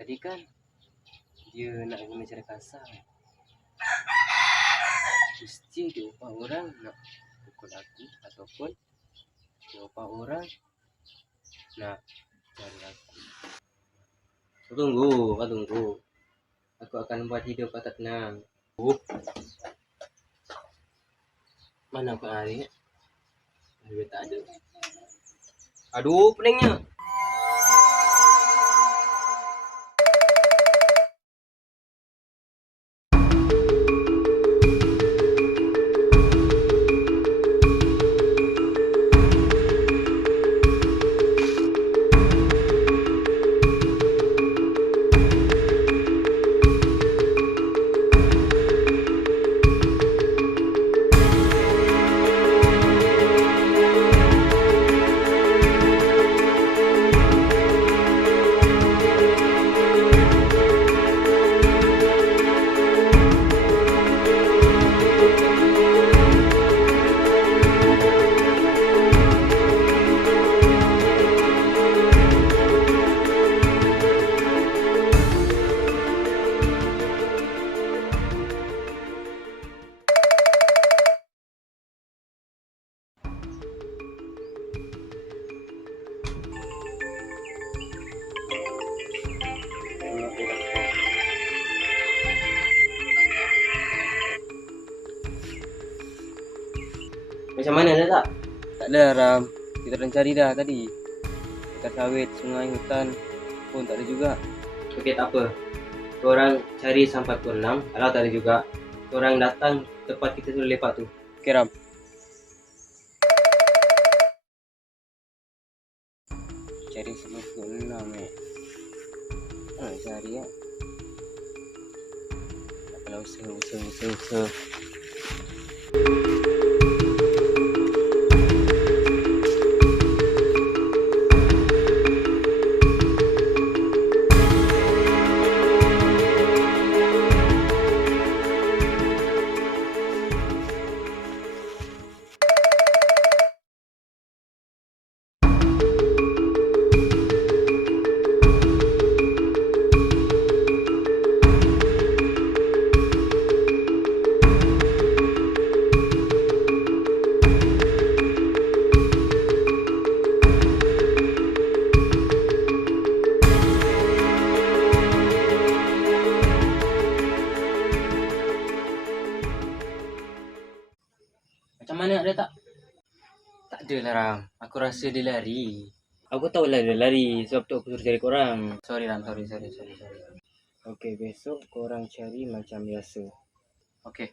Tadi kan dia nak guna cara kasar. Mesti dia upah orang nak pukul aku, ataupun dia upah orang nak cari aku. Kau tunggu. Aku akan buat hidup kau tak tenang. Mana kau hari? Dia tak ada. Aduh, peningnya. Macam mana dah tak? Tak ada Ram. Kita dah cari dah tadi. Dekat sawit, sungai, hutan pun tak ada juga. Okey, tak apa. Korang cari sampai pukul 6. Kalau tak ada juga, korang datang tempat kita sudah lepak tu. Okey Ram. Cari sampai pukul 6 cari ya. Kalau usaha. Macam mana ada tak? Tak ada lah Ram. Aku rasa dia lari. Aku tahu lah dia lari. Sebab tu aku suruh cari korang. Sorry Ram. Sorry. Okey, besok korang cari macam biasa. Okey.